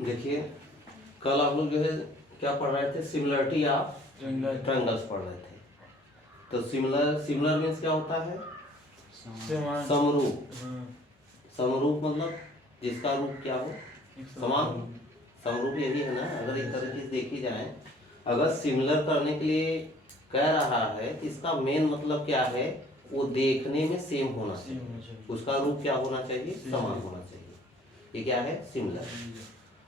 देखिए, कल आप लोग जो है क्या पढ़ रहे थे, सिमिलरिटी ऑफ ट्रायंगल्स पढ़ रहे थे। तो सिमिलर मीन्स क्या होता है? समरूप। समरूप मतलब जिसका रूप क्या हो, समान। समरूप यही है ना। अगर एक तरीके से देखी जाए, अगर सिमिलर करने के लिए कह रहा है तो इसका मेन मतलब क्या है, वो देखने में सेम होना चाहिए, उसका रूप क्या होना चाहिए, समान होना चाहिए। ये क्या है, सिमिलर।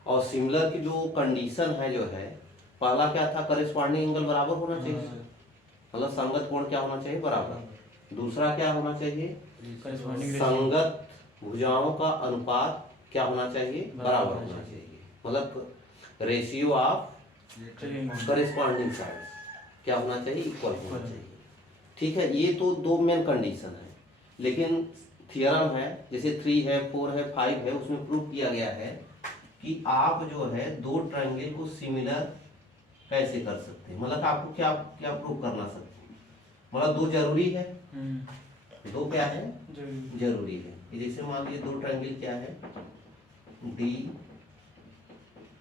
और सिमिलर की जो कंडीशन है जो है, पहला क्या था, करेस्पॉन्डिंग एंगल बराबर होना चाहिए, मतलब संगत कोण क्या होना चाहिए, बराबर। दूसरा क्या होना चाहिए, संगत भुजाओं का अनुपात क्या होना चाहिए, बराबर होना चाहिए, मतलब रेशियो ऑफ करेस्पॉन्डिंग साइड्स क्या होना चाहिए, इक्वल होना चाहिए। ठीक है, ये तो दो मेन कंडीशन है। लेकिन थियरम है, जैसे 3 है, 4 है, 5 है, उसमें प्रूव किया गया है कि आप जो है दो ट्रायंगल को सिमिलर कैसे कर सकते हैं। मतलब आपको क्या क्या प्रूव करना सकते हैं, मतलब दो जरूरी है। दो क्या है, जरूरी है। जैसे मान लीजिए दो ट्रायंगल क्या है, डी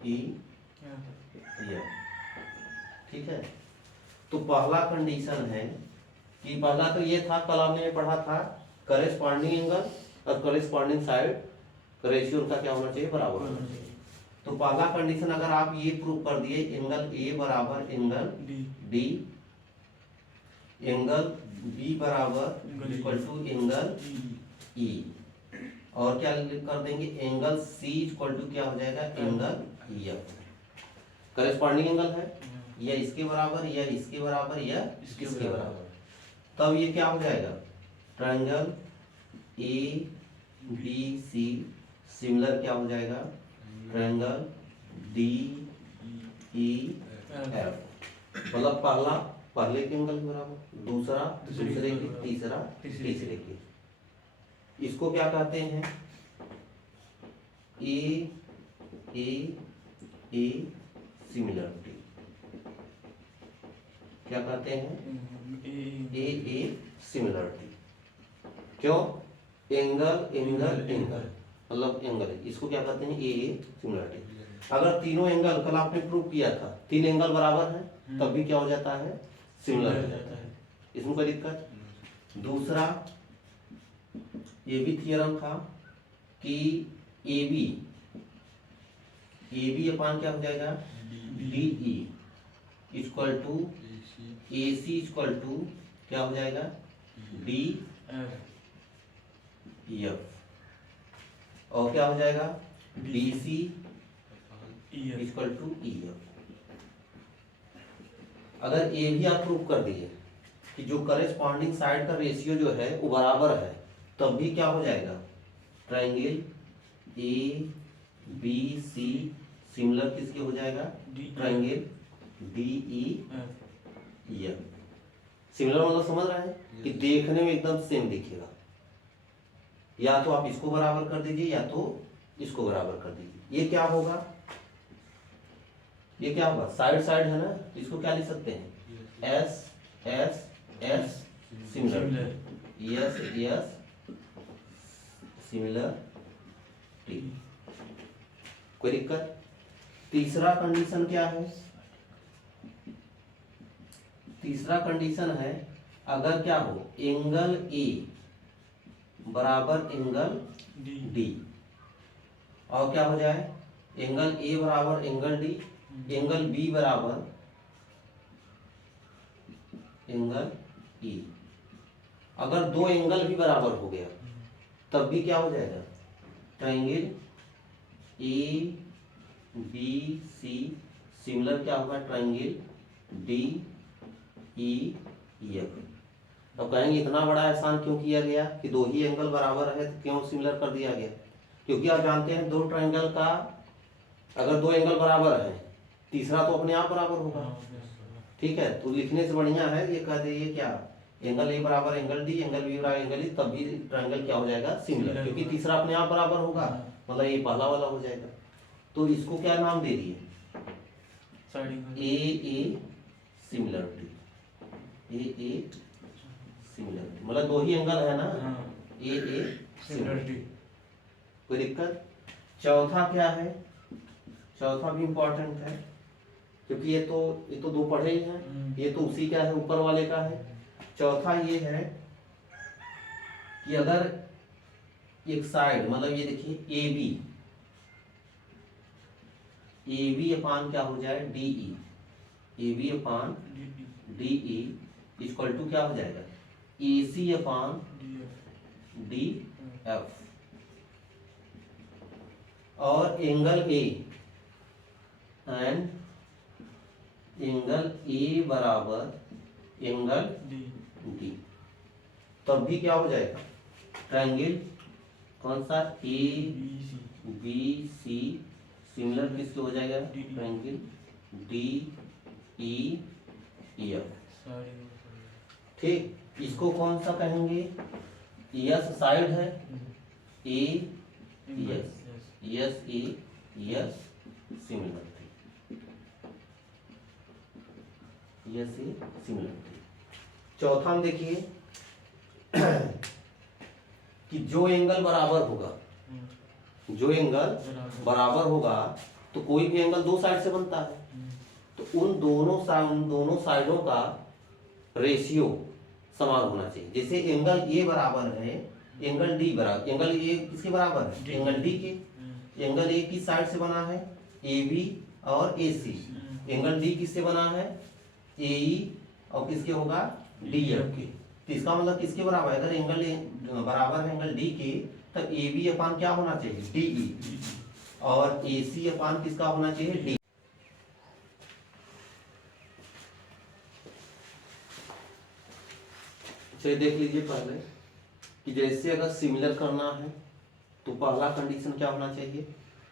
ई एफ। ठीक है, तो पहला कंडीशन है कि पहला तो ये था, कल आपने पढ़ा था, करेस्पॉन्डिंग एंगल और करेस्पॉन्डिंग साइड रेशियो का क्या होना चाहिए, बराबर होना चाहिए। तो पहला कंडीशन अगर आप ये प्रूव कर दिए, एंगल ए बराबर एंगल डी, एंगल बी बराबर इक्वल टू एंगल ई, और क्या कर देंगे, एंगल सी इक्वल टू क्या हो जाएगा, एंगल एफ। करेस्पॉन्डिंग एंगल है, या इसके बराबर, या इसके बराबर, या इसके बराबर, तब ये क्या हो जाएगा, triangle A B C similar क्या हो जाएगा, ट्रायंगल डी ई एफ। मतलब पहला पहले के एंगल के बराबर, दूसरा दूसरे के, तीसरा तीसरे के। इसको क्या कहते हैं, ए ए सिमिलरिटी। क्या कहते हैं, ए सिमिलरिटी। क्यों, एंगल एंगल एंगल मतलब एंगल है, इसको क्या कहते हैं, ए सिमिलरिटी। अगर तीनों एंगल, कल आपने प्रूव किया था, तीन एंगल बराबर है, तब भी क्या हो जाता है, सिमिलर हो जाता है, इसमें कोई दिक्कत। दूसरा ये भी थियरम था कि ए बी अपान क्या हो जाएगा, D E equal to A C equal to क्या हो जाएगा, डी एफ, और क्या हो जाएगा, D C equal to E F. अगर ए भी आप प्रूव कर दिए कि जो करेस्पॉन्डिंग साइड का रेशियो जो है वो बराबर है, तब भी क्या हो जाएगा, triangle A B C similar किसके हो जाएगा, triangle D E F. Similar मतलब समझ रहे हैं कि देखने में एकदम सेम दिखेगा, या तो आप इसको बराबर कर दीजिए या तो इसको बराबर कर दीजिए। ये क्या होगा, ये क्या होगा, साइड साइड है ना, इसको क्या लिख सकते हैं, S S S similar, yes yes similar T. कोई दिक्कत। तीसरा कंडीशन क्या है, तीसरा कंडीशन है, अगर क्या हो, एंगल ए बराबर एंगल डी, और क्या हो जाए, एंगल ए बराबर एंगल डी, एंगल बी बराबर एंगल ई। अगर दो एंगल भी बराबर हो गया तब भी क्या हो जाएगा, triangle A B C similar क्या होगा, ट्रायंगल डी ई एफ। अब कहेंगे इतना बड़ा एहसान क्यों किया गया कि दो ही एंगल बराबर है तो क्यों सिमिलर कर दिया गया। क्योंकि आप जानते हैं दो ट्रायंगल का अगर दो एंगल बराबर है, तीसरा तो अपने आप बराबर होगा। ठीक है, तो लिखने से बढ़िया है ये कह दीजिए क्या, एंगल ए बराबर एंगल डी, एंगल बी बराबर एंगल ई, तब भी ट्रायंगल क्या हो जाएगा, सिमिलर, क्योंकि तीसरा अपने आप बराबर होगा, मतलब ये पहला वाला हो जाएगा। तो इसको क्या नाम दे दिए, ए सिमिलरिटी, ए सिमिलरिटी, मतलब दो ही एंगल है ना, ए सिमिलरिटी। कोई दिक्कत। चौथा क्या है, चौथा भी इम्पोर्टेंट है क्योंकि ये तो दो पढ़े ही हैं, ये तो उसी का है, ऊपर वाले का है। चौथा ये है कि अगर एक साइड मतलब ये देखिए ए बी अपान क्या हो जाए DE, A B upon DE equal to क्या हो जाएगा AC अपान DF, और angle A and angle A बराबर एंगल D, तब भी क्या हो जाएगा ट्रायंगल कौन सा ABC सिमिलर किसके हो जाएगा ट्रायंगल DEF। ठीक, इसको कौन सा कहेंगे, यस साइड है AES, यस सिमिलर थी, यस ए सिमिलर थी। चौथा में देखिए कि जो एंगल बराबर होगा, जो एंगल बराबर होगा तो कोई भी एंगल दो साइड से बनता है, तो उन दोनों साइडों का रेशियो समान होना चाहिए। जैसे एंगल ए बराबर है एंगल डी बराबर, एंगल ए किसके बराबर है एंगल डी के, एंगल ए किस साइड से बना है AB और AC, एंगल डी किससे बना है AE और किसके होगा DF के, तो इसका मतलब किसके बराबर है, अगर एंगल बराबर है एंगल डी के तब AB अपान क्या होना चाहिए DE, और AC अपान किसका होना चाहिए D। चलिए देख लीजिए पहले कि जैसे अगर सिमिलर करना है तो पहला कंडीशन क्या होना चाहिए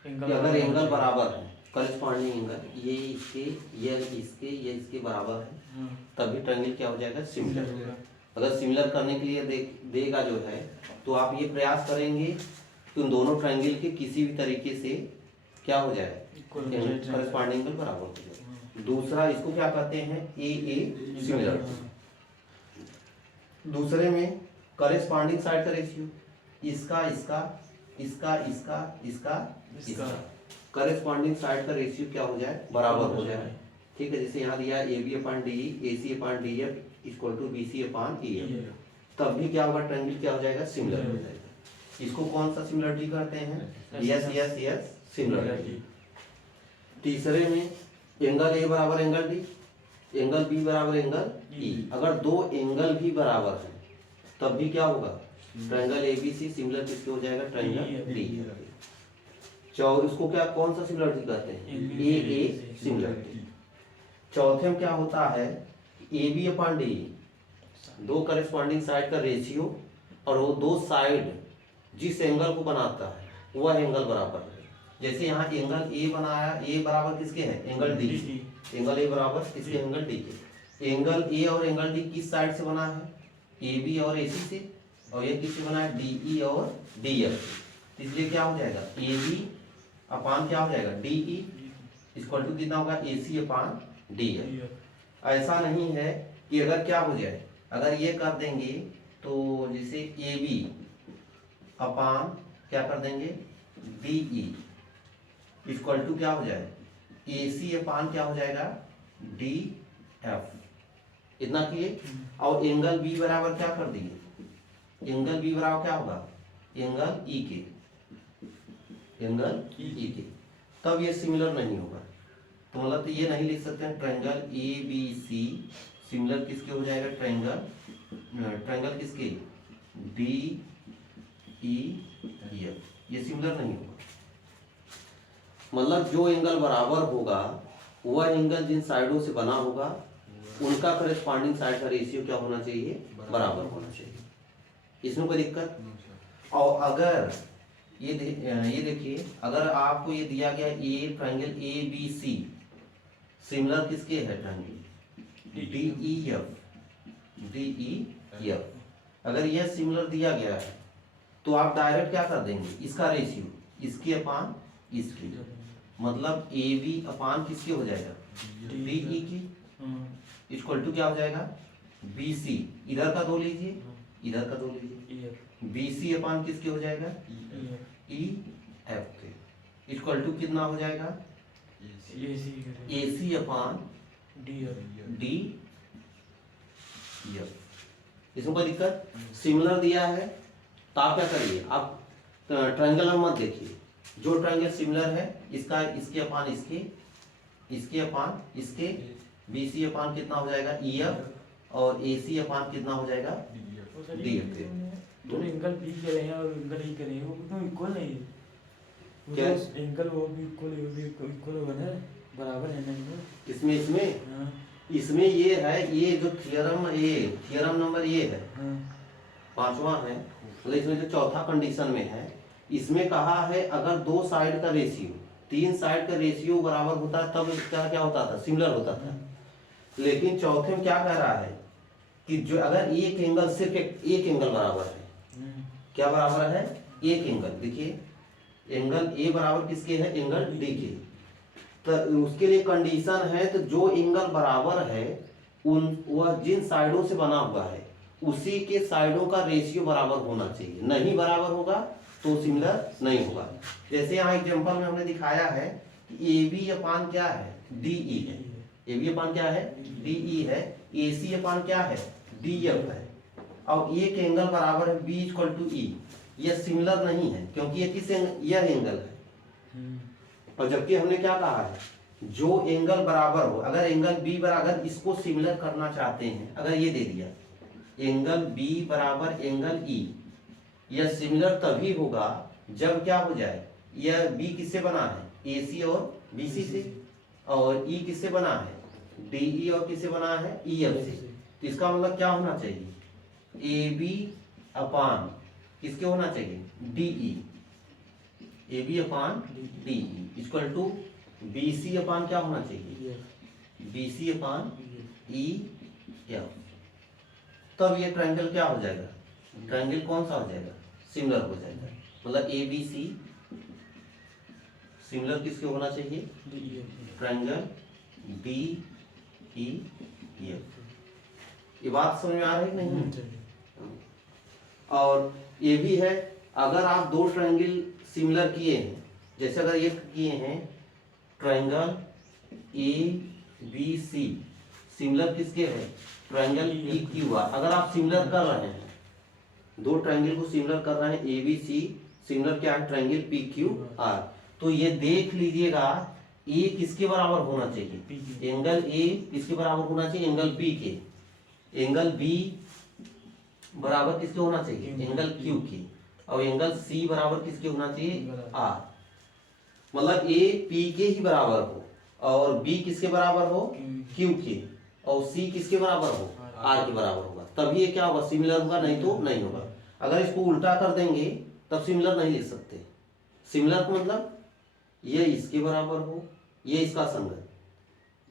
कि अगर एंगल बराबर है करस्पॉन्डिंग एंगल ये इसके बराबर है तभी ट्रायंगल क्या हो जाएगा सिमिलर। अगर सिमिलर करने के लिए देगा जो है तो आप ये प्रयास करेंगे कि उन दोनों ट्रायंगल के किसी भी तरीके से क्या हो जाए करस्पॉन्डिंग एंगल बराबर हो जाए। दूसरा इसको क्या कहते हैं AA सिमिलर। दूसरे में करेस्पॉन्डिंग साइड का रेशियो, इसका करेस्पॉन्डिंग साइड का रेशियो क्या हो जाए बराबर हो जाए। ठीक है, जैसे यहाँ दिया AB upon DE AC upon DF equal to BC upon EF, तब भी क्या होगा ट्रायंगल क्या हो जाएगा सिमिलर हो जाएगा। इसको कौन सा सिमिलरिटी कहते हैं यस सिमिलरिटी। तीसरे में एंगल A बराबर एंगल D, एंगल B बराबर एंगल E, अगर दो एंगल भी बराबर है तब भी क्या होगा ट्रायंगल ABC सिमिलर किसके हो जाएगा ट्रायंगल D। इसको क्या कौन सा सिमिलरिटी कहते हैं AA सिमिलरिटी। चौथे में क्या होता है AB अपान DE, दो करस्पॉन्डिंग साइड का रेशियो और वो दो साइड जिस एंगल को बनाता है वह एंगल बराबर है। जैसे यहाँ एंगल A बनाया, A बराबर किसके है एंगल D, एंगल A बराबर किसके एंगल D के, एंगल A और एंगल D किस साइड से बना है AB और AC से, और ये किससे बना है DE और DF से। इसलिए क्या हो जाएगा AB अपान क्या हो जाएगा DE इक्वल टू कितना होगा AC अपान DF। ऐसा नहीं है कि अगर क्या हो जाए, अगर ये कर देंगे तो जैसे AB अपान क्या कर देंगे DE इक्वल टू क्या हो जाए AC अपान क्या हो जाएगा DF, इतना किए। और एंगल B बराबर क्या कर दिए, एंगल B बराबर क्या होगा एंगल E के, एंगल E के, तब ये सिमिलर नहीं होगा। तो मतलब तो ये नहीं लिख सकते हैं ट्रायंगल ABC सिमिलर किसके हो जाएगा ट्रायंगल किसके DEF, ये सिमिलर नहीं होगा। मतलब जो एंगल बराबर होगा वह एंगल जिन साइडों से बना होगा उनका करस्पॉन्डिंग साइड का रेशियो क्या होना चाहिए बराबर होना चाहिए, इसमें कोई दिक्कत। और अगर ये देखिए अगर आपको ये दिया गया ट्रायंगल ABC सिमिलर किसके है ट्रायंगल DEF, अगर यह सिमिलर दिया गया है तो आप डायरेक्ट क्या कर देंगे इसका रेशियो इसके अपान इसके, मतलब AB अपान किसके हो जाएगा DE की इक्वल टू क्या हो जाएगा BC, इधर का दो लीजिए इधर का दो लीजिए, BC अपान किसके हो जाएगा EF के इक्वल टू कितना हो जाएगा AC अपान डी एफ। इसमें कोई दिक्कत? सिमिलर दिया है तो आप क्या करिए, आप ट्रायंगल में मत देखिए, जो ट्रायंगल सिमिलर है इसका इसके अपान इसके अपान इसके, BC अपान कितना हो जाएगा EF, और AC अपान कितना हो जाएगा DF। जो एंगल बी के रहे हैं और एंगल ई के रहे हैं वो तो इक्वल नहीं है, क्या एंगल वो भी इक्वल होगा ना, बराबर है ना एंगल इसमें इसमें ये है, ये जो थियरम नंबर ये है, पांचवा है, मतलब इसमें जो चौथा कंडीशन में है, इसमें कहा है अगर दो साइड का रेशियो, तीन साइड का रेशियो बराबर होता है तब क्या होता था, सिमिलर होता था। लेकिन चौथे में क्या कह रहा है कि जो अगर एक एंगल सिर्फ एक एंगल बराबर है, क्या बराबर है, एक एंगल, देखिए एंगल ए बराबर किसके है, एंगल डी के, तो उसके लिए कंडीशन है, तो जो एंगल बराबर है वह जिन साइडों से बना हुआ है उसी के साइडों का रेशियो बराबर होना चाहिए, नहीं बराबर होगा तो सिमिलर नहीं होगा। जैसे यहाँ एग्जांपल में हमने दिखाया है कि AB अपान क्या है, DE है, AB अपान क्या है, DE है, AC अपान क्या है, DF है, और एक एंगल बराबर है B इक्वल टू E, यह सिमिलर नहीं है क्योंकि यह एंगल है। और जबकि हमने क्या कहा है, जो एंगल बराबर हो, अगर एंगल B बराबर, इसको सिमिलर करना चाहते हैं, अगर ये दे दिया एंगल B बराबर एंगल E, यह सिमिलर तभी होगा जब क्या हो जाए, यह B किससे बना है, AC और BC से, और E किससे बना है, DE और किससे बना है, EF से। तो इसका मतलब क्या होना चाहिए, AB अपान किसके होना चाहिए, DE, AB upon DE equal to BC upon क्या होना चाहिए, BC अपान EF। तब ये ट्रायंगल क्या हो जाएगा, ट्रायंगल कौन सा हो जाएगा, सिमिलर हो जाएगा। मतलब ABC सिमिलर किसके होना चाहिए, ट्रायंगल DEF। ये बात समझ में आ रही है कि नहीं? और ये भी है, अगर आप दो ट्रायंगल सिमिलर किए हैं, जैसे अगर ये किए हैं ट्रायंगल ABC सिमिलर किसके है, ट्रायंगल PQR, अगर आप सिमिलर कर रहे हैं, दो ट्रायंगल को सिमिलर कर रहे हैं, ABC सिमिलर क्या है, ट्रायंगल PQR, तो ये देख लीजिएगा A किसके बराबर होना चाहिए, एंगल A किसके बराबर होना चाहिए, एंगल B के, एंगल B बराबर किसके होना चाहिए, एंगल Q के, और एंगल C बराबर किसके होना चाहिए, R। मतलब A P के ही बराबर हो और B किसके बराबर हो, Q के, और C किसके बराबर हो, R के बराबर होगा, तभी ये क्या होगा, सिमिलर होगा, नहीं तो नहीं होगा। अगर इसको उल्टा कर देंगे तब सिमिलर नहीं लिख सकते। सिमिलर का मतलब ये इसके बराबर हो, ये इसका संगत,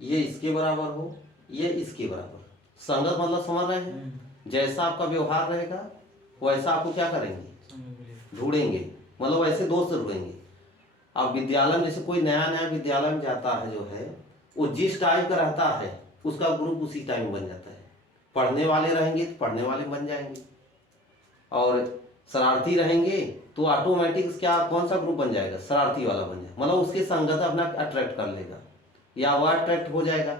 ये इसके बराबर हो, ये इसके बराबर। संगत मतलब समझ रहे हैं, जैसा आपका व्यवहार रहेगा वैसा आपको क्या करेंगे, ढूंढेंगे, मतलब वैसे दोस्त ढूंढेंगे। अब विद्यालय में जैसे कोई नया विद्यालय में जाता है जो है, वो जिस टाइप का रहता है उसका ग्रुप उसी टाइप में बन जाता है। पढ़ने वाले रहेंगे तो पढ़ने वाले बन जाएंगे, और शरारती रहेंगे तो ऑटोमेटिक क्या, कौन सा ग्रुप बन जाएगा, शरारती वाला बन जाएगा, मतलब उसके संगत अपना अट्रैक्ट कर लेगा या वह अट्रैक्ट हो जाएगा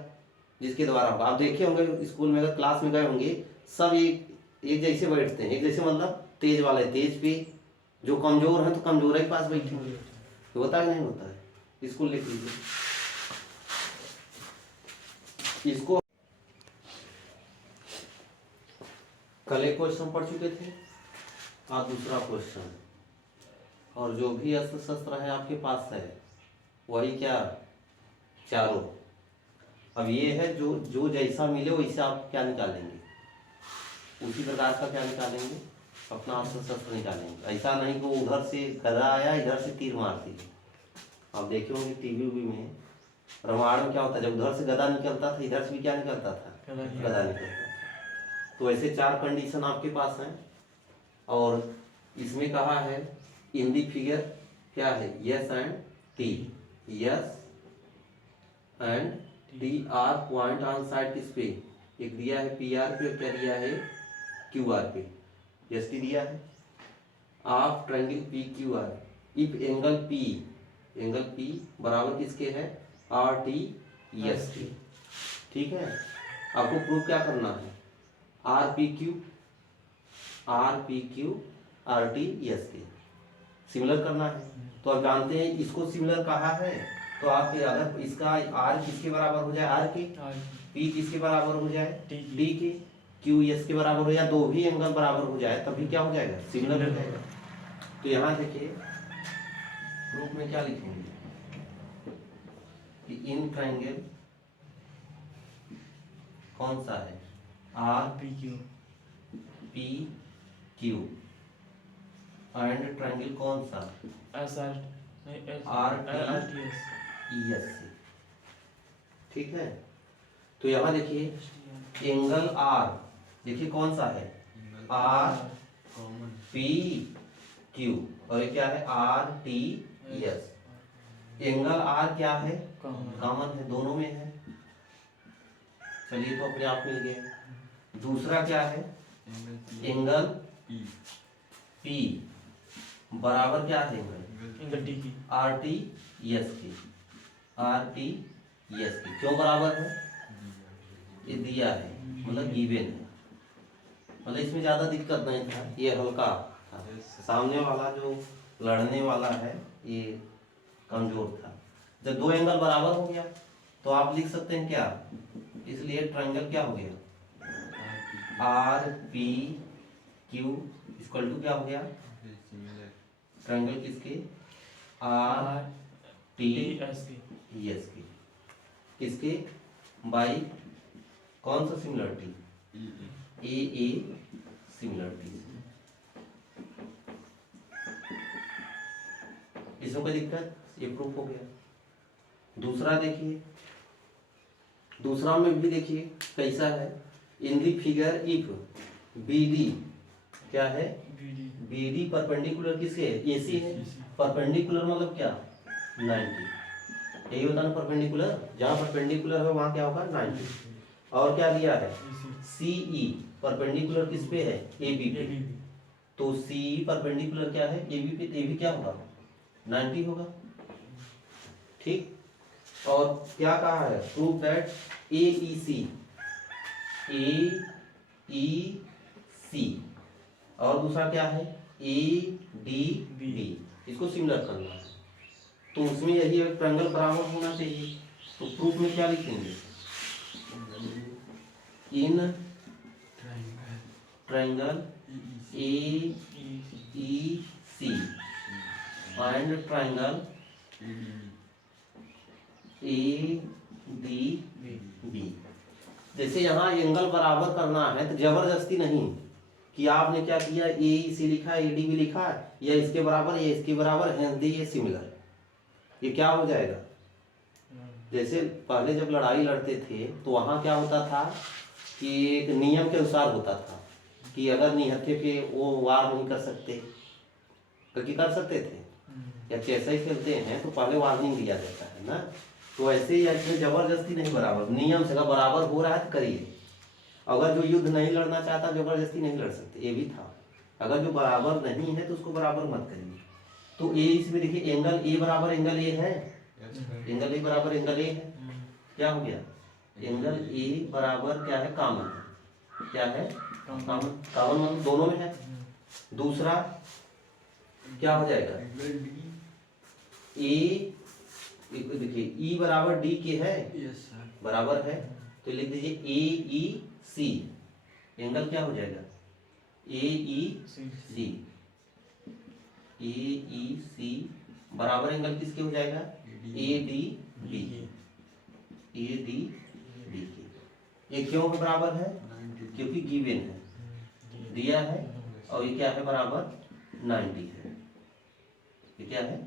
जिसके द्वारा होगा। आप देखे होंगे स्कूल में, अगर क्लास में गए होंगे, सब एक जैसे बैठते हैं, एक जैसे मतलब तेज वाले तेज पे, जो कमजोर है तो कमजोर के पास बैठे होंगे। होता है नहीं होता है, स्कूल लिख लीजिए इसको। कल एक क्वेश्चन पढ़ चुके थे, आज दूसरा क्वेश्चन, और जो भी अस्त्र शस्त्र है आपके पास है वही क्या, चारों। अब ये है जो जैसा मिले वैसे आप क्या निकालेंगे, उसी प्रकार का क्या निकालेंगे, अपना अस्त्र शस्त्र निकालेंगे। ऐसा नहीं कि उधर से गदा आया इधर से तीर मार दी। आप देखे होंगे टीवी में, रामायण में क्या होता है, जब उधर से गदा निकलता था इधर से भी क्या निकलता था, गदा निकलता था। तो ऐसे चार कंडीशन आपके पास हैं, और इसमें कहा है इन दी फिगर क्या है, yes and T, yes and T R point on side किस पे, एक दिया है PR पे, क्या दिया है QR पे, यस टी दिया है। Of triangle PQR if angle P बराबर किसके है, RTST। ठीक है, आपको प्रूफ क्या करना है, RPQ RTST सिमिलर करना है। तो आप जानते हैं इसको सिमिलर कहा है, तो आप अगर इसका R किसके बराबर हो जाए, R के, P किसके बराबर हो जाए, T के, Q S के बराबर हो जाए, दो भी एंगल बराबर हो जाए, तभी क्या हो जाएगा, सिमिलर हो जाएगा। तो यहाँ देखिए प्रूफ में क्या लिखेंगे कि इन ट्रायंगल कौन सा है, RPQ एंड ट्रायंगल कौन सा, RTSC। ठीक है, तो यहाँ देखिए एंगल R देखिए कौन सा है, RPQ और ये क्या है, RTS। एंगल R क्या है, कॉमन है, दोनों में है। चलिए तो अपने आप मिल गए। दूसरा क्या है, एंगल P बराबर क्या है, एंगल RTS की, क्यों बराबर है, ये दिया है मतलब गिवन है, मतलब इसमें ज्यादा दिक्कत नहीं था, ये हल्का था, सामने वाला जो लड़ने वाला है ये कमजोर था। जब दो एंगल बराबर हो गया तो आप लिख सकते हैं क्या, इसलिए ट्रायंगल क्या हो गया, RPQ इक्वल टू क्या हो गया, ट्रायंगल किसके, RTS की, किसके, बाई कौन सा सिमिलरिटी, AA सिमिलरिटी। इसमें कोई दिक्कत, ये प्रूफ हो गया। दूसरा देखिए, दूसरा में भी देखिए कैसा है, इन दी फिगर इफ BD क्या है, BD परपेंडिकुलर किसके है, AC है, परपेंडिकुलर मतलब क्या, 90, यही होता है ना परपेंडिकुलर, जहाँ परपेंडिकुलर है वहाँ क्या होगा 90। और क्या दिया है, CE परपेंडिकुलर किस पे है, AB पे, तो CE परपेंडिकुलर क्या है, AB पे, तो AB क्या होगा 90 होगा। ठीक, और क्या कहा है, प्रूव दैट AEC और दूसरा क्या है ADB, इसको सिमिलर करना है, तो उसमें यही एक ट्रायंगल बराबर होना चाहिए। तो प्रूफ में क्या लिखेंगे, in triangle AEC and triangle ADB। जैसे यहाँ एंगल बराबर करना है तो जबरदस्ती नहीं कि आपने क्या किया, AEC लिखा ADB लिखा, या इसके बराबर या इसके बराबर है, ये सिमिलर, ये क्या हो जाएगा। जैसे पहले जब लड़ाई लड़ते थे तो वहाँ क्या होता था कि एक नियम के अनुसार होता था कि अगर निहत्थे पे वो वार नहीं कर सकते, क्योंकि कर सकते थे, या कैसे ही खेलते हैं तो पहले वार्निंग दिया जाता है ना, तो ऐसे ही इसमें जबरदस्ती नहीं, बराबर नियम से, अगर बराबर हो रहा है तो करिए, अगर जो युद्ध नहीं लड़ना चाहता जबरदस्ती नहीं लड़ सकते, ये भी था, अगर जो बराबर नहीं है तो उसको बराबर मत करिए। तो ए इसमें देखिए एंगल A बराबर एंगल A है, एंगल A बराबर एंगल A है, क्या हो गया, एंगल A बराबर क्या है, कॉमन, क्या है कॉमन, मतलब दोनों में है। दूसरा क्या हो जाएगा, A देखिए E बराबर D के है, बराबर है, तो लिख दीजिए AEC, एंगल क्या हो जाएगा AEC बराबर एंगल किसके हो जाएगा, ADB के। ये क्यों बराबर है, क्योंकि गिवन है, दिया है, और ये क्या है बराबर 90 है, ये क्या है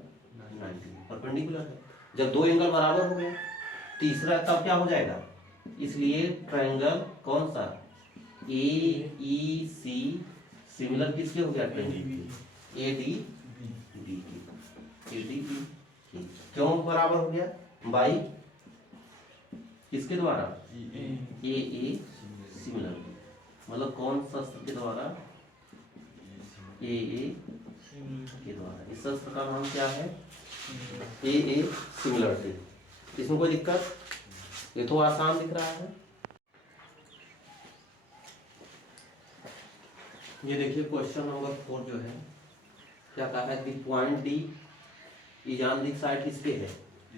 90 परपेंडिकुलर है। जब दो एंगल बराबर हो गए, तीसरा तब क्या हो जाएगा, इसलिए ट्रायंगल कौन सा AEC सिमिलर किसके हो गया, ADB क्यों बराबर हो गया, बाई किसके द्वारा, AA सिमिलर, मतलब कौन शस्त्र के द्वारा, AA के द्वारा। इस शस्त्र का नाम क्या है, AA सिमिलरिटी। इसमें कोई दिक्कत? ये तो आसान दिख रहा है। ये देखिए क्वेश्चन नंबर 4 जो है क्या कहा है, the point D is on the side किसके है,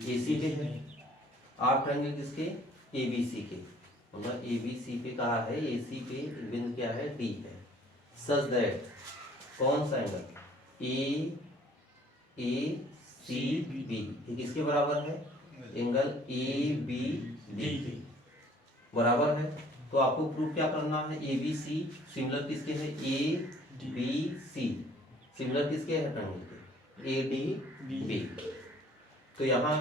एसी पे है। आर्क ट्रायंगल किसके, एबीसी के, मतलब एबीसी पे कहा है, एसी पे बिंदु क्या है, डी है। सच दैट कौन सा एंगल, ए सी बी, ये किसके बराबर है, एंगल ए बी डी बराबर है। तो आपको प्रूफ क्या करना है, ए बी सी सिमिलर किसके है, ए बी सी सिमिलर किसके है, ट्रायंगल के, ए डी बी। तो यहाँ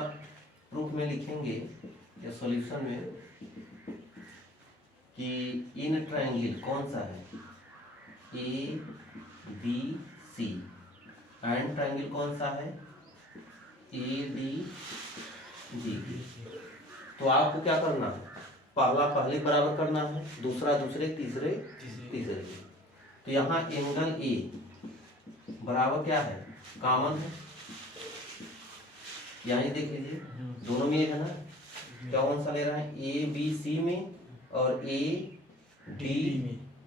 प्रूफ में लिखेंगे या सॉल्यूशन में कि इन ट्रायंगल कौन सा है, A B C, and triangle कौन सा है, ए डी जी। तो आपको क्या करना है, पहला पहले बराबर करना है, दूसरा दूसरे, तीसरे तीसरे। तो यहाँ एंगल ए बराबर क्या है, कॉमन है, यहाँ देख लीजिए दोनों में है ना, क्या कौन सा ले रहा है, ए बी सी में और ए डी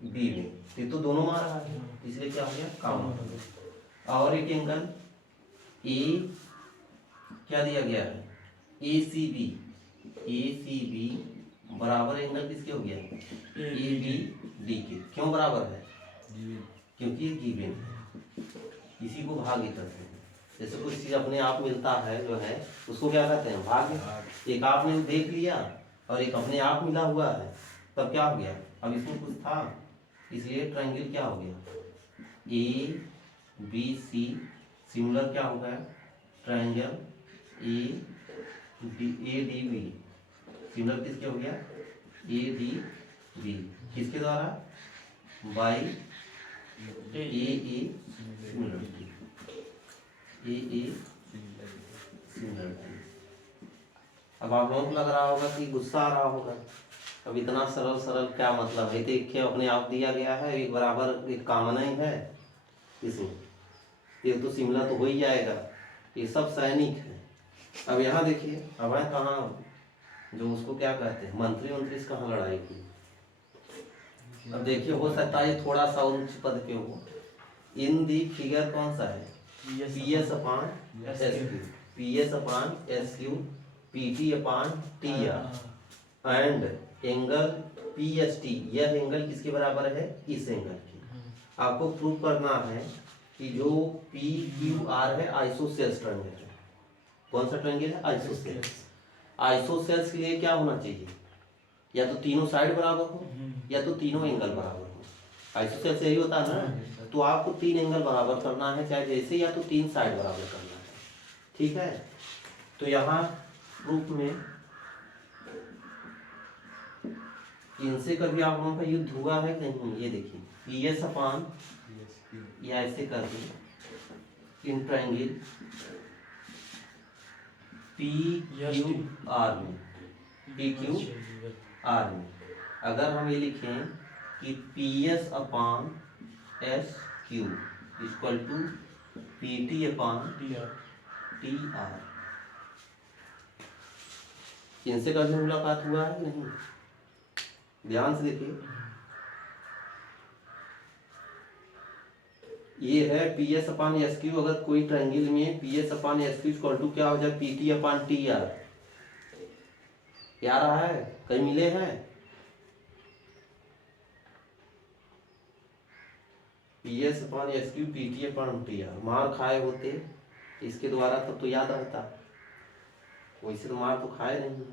बी में, ये तो दोनों आ रहा है, इसलिए क्या हो गया, कॉमन। और एक एंगल ए क्या दिया गया है, ए सी बी बराबर एंगल किसके हो गया, ए बी डी के। क्यों बराबर है, क्योंकि गिवन है, इसी को भाग्य कहते हैं। जैसे कुछ चीज अपने आप मिलता है जो है, उसको क्या कहते हैं, भाग्य। एक आपने देख लिया और एक अपने आप मिला हुआ है, तब क्या हो गया, अब इसमें कुछ था, इसलिए ट्रायंगल क्या हो गया, ए बी सी सिमिलर क्या हो गया, triangle A D B similar किसके हो गया, ए डी बी, किसके द्वारा, by A similarity, A similarity. अब आप लोगों को लग रहा होगा कि गुस्सा आ रहा होगा, अब इतना सरल सरल क्या मतलब है, देखिए अपने आप दिया गया है, एक बराबर एक कॉमन ही है इसमें, ये तो सिमिलर तो हो ही जाएगा, ये सब सैनिक है। अब यहाँ देखिए, अब है कहाँ, जो उसको क्या कहते हैं, मंत्री से कहाँ लड़ाई की। अब देखिए हो सकता है ये थोड़ा सा उच्च पद पे हो, इन दी फिगर कौन सा है, P S upon S Q, P S upon S Q, P T upon T are, and angle P S T, यह एंगल किसके बराबर है, इस एंगल की। आपको प्रूव करना है कि जो पी क्यू आर है आइसोसेल्स ट्रायंगल है। कौन सा ट्रायंगल है, आइसोसेल्स। आइसोसेल्स के लिए क्या होना चाहिए, या तो तीनों साइड बराबर हो या तो तीनों एंगल बराबर हो। आइसोसेल्स यही होता है ना, तो आपको 3 एंगल बराबर करना है, चाहे जैसे, या तो 3 साइड बराबर करना है, ठीक है। तो यहाँ प्रूफ में इनसे कभी आप लोगों का युद्ध हुआ है नहीं, ये देखिए पी एस अपान, या ऐसे करके इन ट्रायंगल पी क्यू आर में, पी क्यू आर में अगर हम ये लिखें कि P S upon S Q equal to P T upon T R, इनसे कभी मुलाकात हुआ है नहीं, ध्यान से देखिए। ये है P S upon S Q, अगर कोई ट्रायंगल में P S upon S Q equal to क्या हो जाए, P T upon T R, क्या रहा है, कहीं मिले हैं, P S upon S Q P T upon T R, मार खाए होते इसके द्वारा तब तो याद रहता, वैसे तो मार तो खाए नहीं,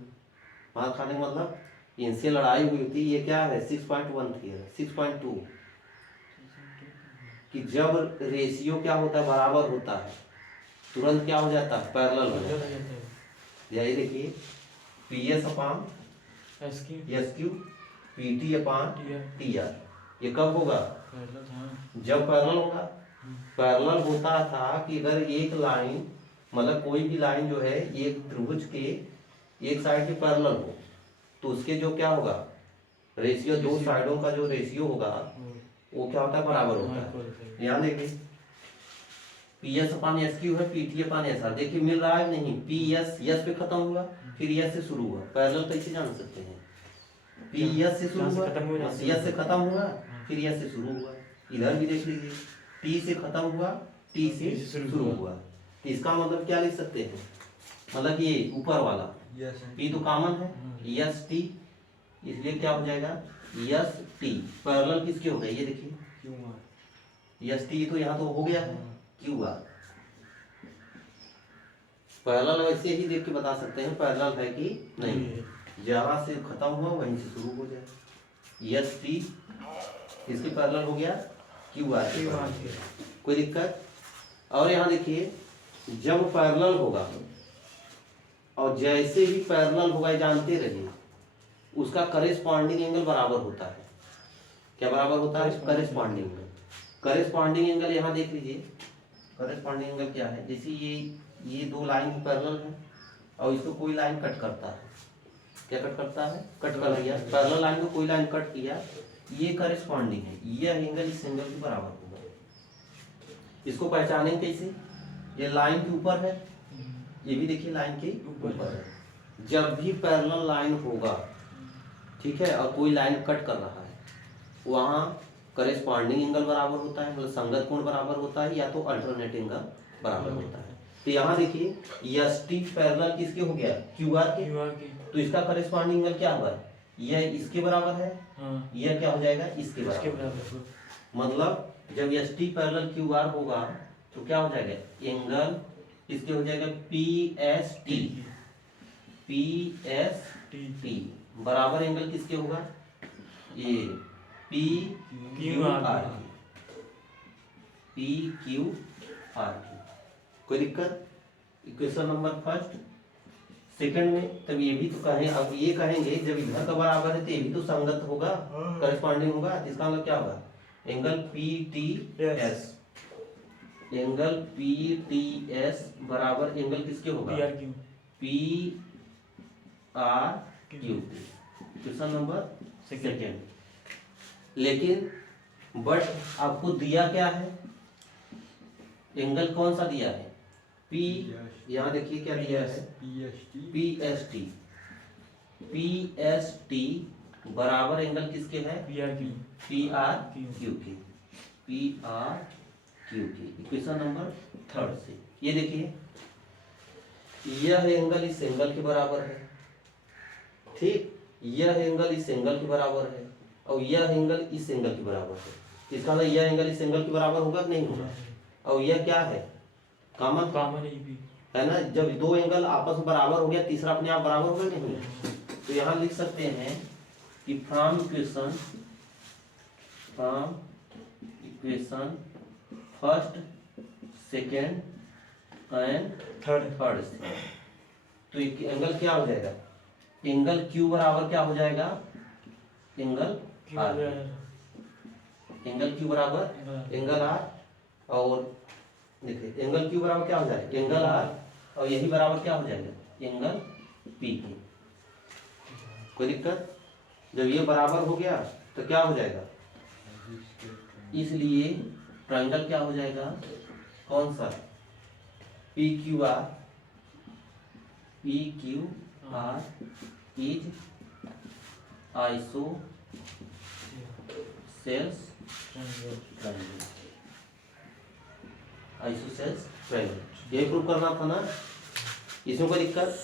मार खाने का मतलब इनसे लड़ाई हुई थी। ये क्या है 6.13 है, 6.2 कि जब रेशियो क्या होता है, बराबर होता है, तुरंत क्या हो जाता है, पैरेलल हो जाता है। यही देखिए P S upon S Q P T upon T R, ये कब होगा, जब पैरेलल होगा। पैरेलल होता था कि अगर एक लाइन, मतलब कोई भी लाइन जो है एक त्रिभुज के एक साइड के पैरेलल हो, तो उसके जो क्या होगा, रेशियो, दो साइडों का जो रेशियो होगा वो क्या होता है, बराबर होता है। ध्यान देखिए P S upon S Q है, पी टी अपान एस आर। देखिए मिल रहा है नहीं, पी एस यस पे खत्म हुआ, फिर यस से शुरू हुआ। पैरेलल कैसे जान सकते हैं? पी यस से शुरू हुआ, यस से खत्म हुआ, फिर यस से शुरू हुआ। इधर भी देख लीजिए, टी से खत्म हुआ, टी से शुरू हुआ। तो इसका मतलब क्या लिख सकते हैं? मतलब ये ऊपर वाला पी तो कॉमन है, यस टी, इसलिए क्या हो जाएगा यस टी। पैरेलल किसके हो गए ये देखिए, यस टी तो यहाँ तो हो गया है, क्यू आर। पैरेलल वैसे ही देख के बता सकते हैं पैरेलल है कि नहीं। जहाँ से खत्म हुआ वहीं से शुरू हो जाए। यस टी इसके पैरेलल हो गया क्यू आर। कोई दिक्कत? और यहाँ देखिए जब पैरेलल होगा और जैसे ही पैरेलल होगा जानते रहिए उसका करेस्पॉन्डिंग एंगल बराबर होता है। क्या बराबर होता है? Corresponding angle. करेस्पॉन्डिंग एंगल यहाँ देख लीजिए, करेस्पॉन्डिंग एंगल क्या है? जैसे ये दो लाइन पैरेलल है और इसको कोई लाइन कट करता है। क्या कट करता है? कट कर दिया। पैरेलल लाइन को कोई लाइन कट किया, ये करेस्पॉन्डिंग है, यह एंगल इस एंगल के बराबर होगा। इसको पहचानें कैसे? ये लाइन के ऊपर है, ये भी देखिए लाइन के ऊपर है। जब भी पैरेलल लाइन होगा, ठीक है, और कोई लाइन कट कर रहा है, वहाँ करेस्पॉन्डिंग एंगल बराबर होता है, मतलब संगत कोण बराबर होता है, या तो अल्टरनेट एंगल बराबर होता है। तो यहाँ देखिए यस टी पैरेलल किसके हो गया? क्यू आर के। तो इसका करेस्पॉन्डिंग एंगल क्या हुआ? यह इसके बराबर है, यह क्या हो जाएगा? इसके बराबर। मतलब जब S T parallel Q R होगा तो क्या हो जाएगा? एंगल इसके हो जाएगा P S T. P S T बराबर एंगल किसके होगा? ये P Q R. P Q are की। कोई दिक्कत? Equation number first. सेकंड में तब ये भी तो कहें, अब ये कहेंगे जब इधर का बराबर है तो ये भी तो संगत होगा, करेस्पॉन्डिंग होगा। इसका मतलब क्या होगा? Angle P T S, angle P T S बराबर एंगल किसके होगा? P R Q. Question number second. लेकिन बट आपको दिया क्या है? एंगल कौन सा दिया है? पी, यहाँ देखिए क्या दिया है? P S T. P S T बराबर एंगल किसके है? पी आर क्यू के। पी आर क्यू के। इक्वेशन नंबर थर्ड से ये देखिए, यह एंगल इस एंगल के बराबर है, ठीक, यह एंगल इस एंगल के बराबर है, और यह एंगल इस एंगल के बराबर है। इसका मतलब यह एंगल इस एंगल के बराबर होगा कि नहीं होगा? और यह क्या है? कॉमन है ना। जब दो एंगल आपस में बराबर हो गया, तीसरा अपने आप बराबर होगा नहीं? तो यहाँ लिख सकते हैं कि from equation first, second and third से, तो एंगल क्या हो जाएगा? एंगल क्यू बराबर क्या हो जाएगा? Angle R. एंगल क्यू बराबर एंगल आर, और देखिए एंगल क्यू बराबर क्या हो जाएगा? एंगल आर, और यही बराबर क्या हो जाएगा? एंगल पी के। कोई दिक्कत? जब ये बराबर हो गया तो क्या हो जाएगा? इसलिए ट्रायंगल क्या हो जाएगा? कौन सा? P Q R. P Q R is isosceles triangle. Isosceles triangle, यही प्रूव करना था ना। इसमें कोई दिक्कत?